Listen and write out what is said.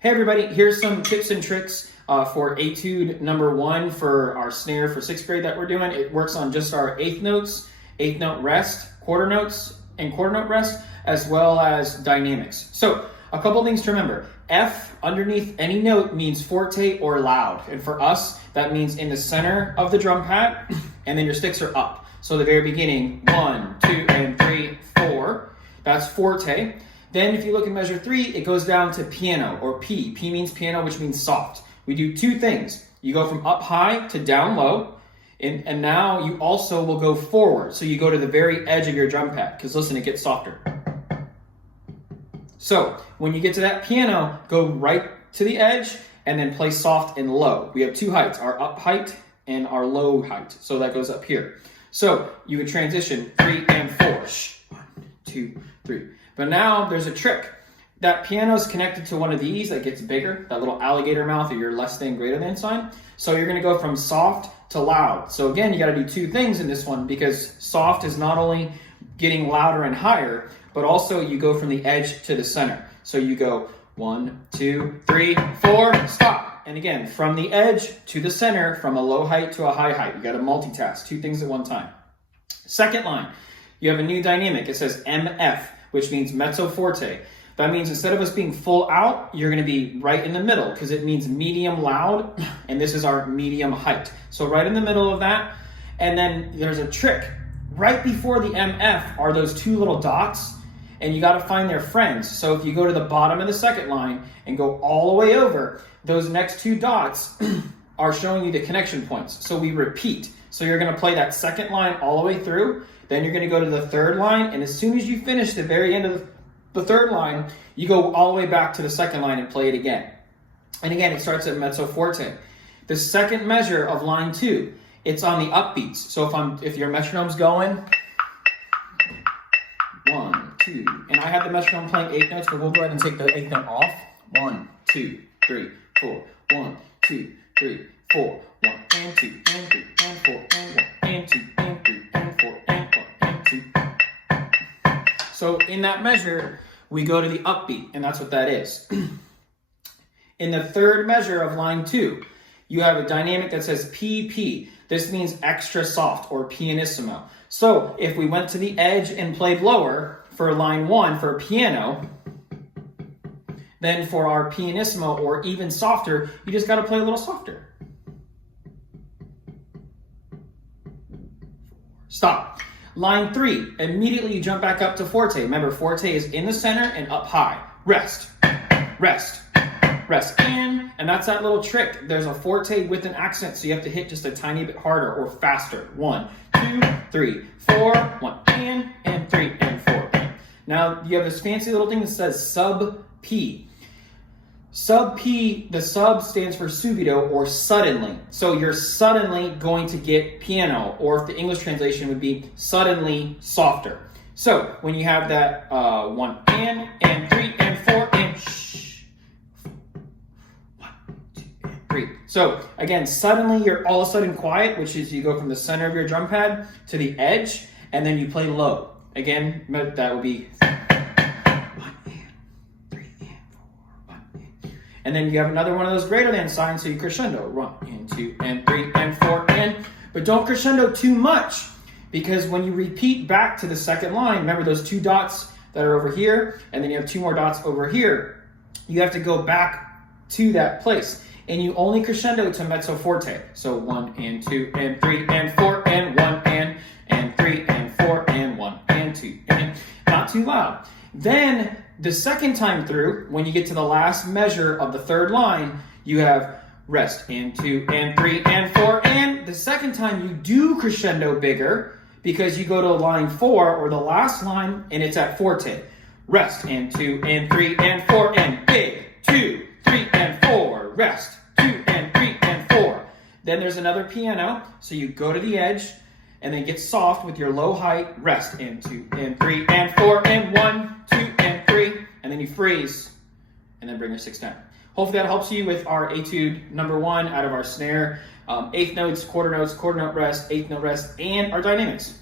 Hey everybody, here's some tips and tricks for Etude number 1 for our snare for 6th grade that we're doing. It works on just our 8th notes, 8th note rest, quarter notes, and quarter note rest, as well as dynamics. So a couple things to remember. F underneath any note means forte or loud. And for us, that means in the center of the drum pad, and then your sticks are up. So the very beginning, 1, 2, and 3, 4, that's forte. Then if you look at measure 3, it goes down to piano, or P. P means piano, which means soft. We do two things. You go from up high to down low, and now you also will go forward. So you go to the very edge of your drum pad, because listen, it gets softer. So when you get to that piano, go right to the edge, and then play soft and low. We have two heights, our up height and our low height. So that goes up here. So you would transition 3 and 4. 1, 2, 3. But now there's a trick. That piano is connected to one of these that gets bigger, that little alligator mouth or your less than greater than sign. So you're gonna go from soft to loud. So again, you gotta do two things in this one, because soft is not only getting louder and higher, but also you go from the edge to the center. So you go 1, 2, 3, 4, stop. And again, from the edge to the center, from a low height to a high height. You gotta multitask, two things at one time. Second line, you have a new dynamic. It says MF, which means mezzo forte. That means instead of us being full out, you're gonna be right in the middle, because it means medium loud, and this is our medium height. So right in the middle of that, and then there's a trick. Right before the MF are those two little dots, and you gotta find their friends. So if you go to the bottom of the second line and go all the way over, those next two dots are showing you the connection points. So we repeat. So you're gonna play that second line all the way through, then you're gonna go to the third line, and as soon as you finish the very end of the third line, you go all the way back to the second line and play it again. And again, it starts at mezzo forte. The second measure of line 2, it's on the upbeats. So if your metronome's going, 1, 2, and I have the metronome playing 8 notes, but we'll go ahead and take the 8th note off. 1, 2, 3, 4, 1, 2, 3, 4, 1, and 2, and 3, and 4, and 1, and 2, and 3, and 4, and 1, and 2. So in that measure, we go to the upbeat, and that's what that is. In the third measure of line 2, you have a dynamic that says PP. This means extra soft or pianissimo. So if we went to the edge and played lower for line 1 for piano, then for our pianissimo or even softer, you just got to play a little softer. Stop. Line 3, immediately you jump back up to forte. Remember, forte is in the center and up high. Rest, rest, rest in, and that's that little trick. There's a forte with an accent, so you have to hit just a tiny bit harder or faster. 1, 2, 3, 4, 1, and 3, and 4. Now, you have this fancy little thing that says sub P. Sub P, the sub stands for subito or suddenly. So you're suddenly going to get piano, or if the English translation would be suddenly softer. So when you have that 1 and 3 and 4 and shh. 1, 2, and 3. So again, suddenly you're all of a sudden quiet, which is you go from the center of your drum pad to the edge, and then you play low. Again, that would be 1 and 3 and 4, 1 and. And then you have another one of those greater than signs, so you crescendo. 1 and 2 and 3 and 4 and. But don't crescendo too much, because when you repeat back to the second line, remember those two dots that are over here, and then you have two more dots over here. You have to go back to that place, and you only crescendo to mezzo forte. So 1 and 2 and 3 and 4 and 1 and 3 and 4 and 1 and 2 and. Not too loud. Then the second time through, when you get to the last measure of the third line, you have rest and 2 and 3 and 4 and. The second time you do crescendo bigger, because you go to line 4 or the last line, and it's at forte. Rest and 2 and 3 and 4 and big 2, 3 and 4. Rest 2 and 3 and 4. Then there's another piano, so you go to the edge and then get soft with your low height. Rest and 2 and 3 and 4 and 1, 2 and 3, and then you freeze and then bring your 6 down. Hopefully that helps you with our Etude number 1 out of our snare, 8th notes, quarter note rest, 8th note rest, and our dynamics.